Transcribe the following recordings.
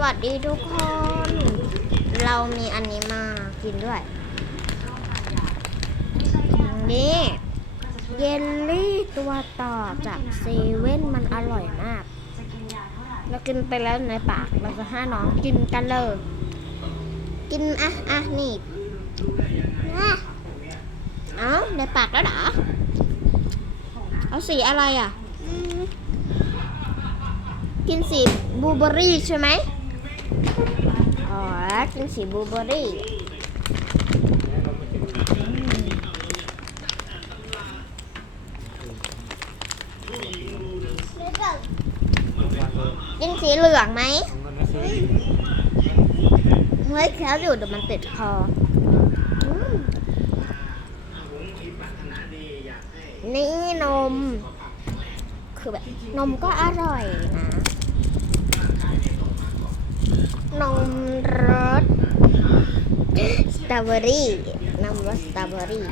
วัสดีทุกคน เรามีอันนี้มากินด้วย นี่เยลลี่ตัวต่อจากเซเว่นมันอร่อยมาก เรากินไปแล้วในปาก เราจะให้น้องกินกันเลย กินอะอะนี่อะเอ้าในปากแล้วเหรอ เอาสีอะไรอะ กินสีบลูเบอร์รี่ใช่ไหม อ๋อกินสีบลูเบอร์รี่กินสีเหลืองไหมเฮ้ยแคล้วอยู่เดี๋ยวมันติดคอนี่นม คือแบบนมก็อร่อย นมรสสตรอเบอรี่นมรสสตรอเบอรี่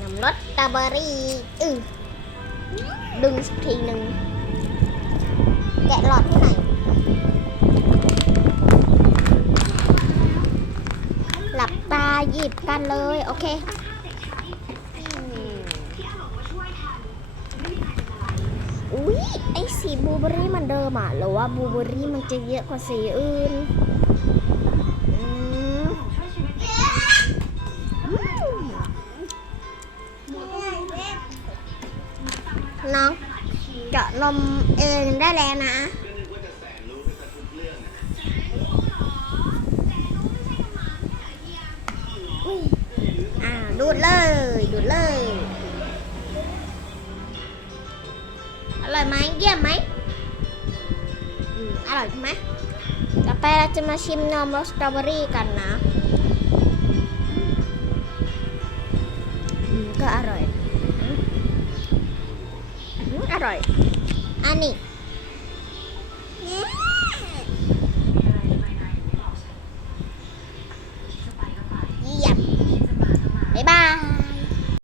นมรสสตรอเบอรี่อือดึงสักทีหนึ่งแกะหลอดที่ไหนหลับตาหยิบกันเลย โอเคอืมอุ้ย ไอสีบูเบอร์รี่มันเดิมอะหรือว่าบูเบอร์รี่มันจะเยอะกว่าสีอื่นน้องเจาะนมเองได้แล้วนะดูดเลย ดูดเลย อร่อยไหมเยี่ยมไหมอืมอร่อยใช่ไหมต่อไปเราจะมาชิมนมรสสตรอเบอรี่กันนะอืมก็อร่อยอืมอืมอร่อย อันนี้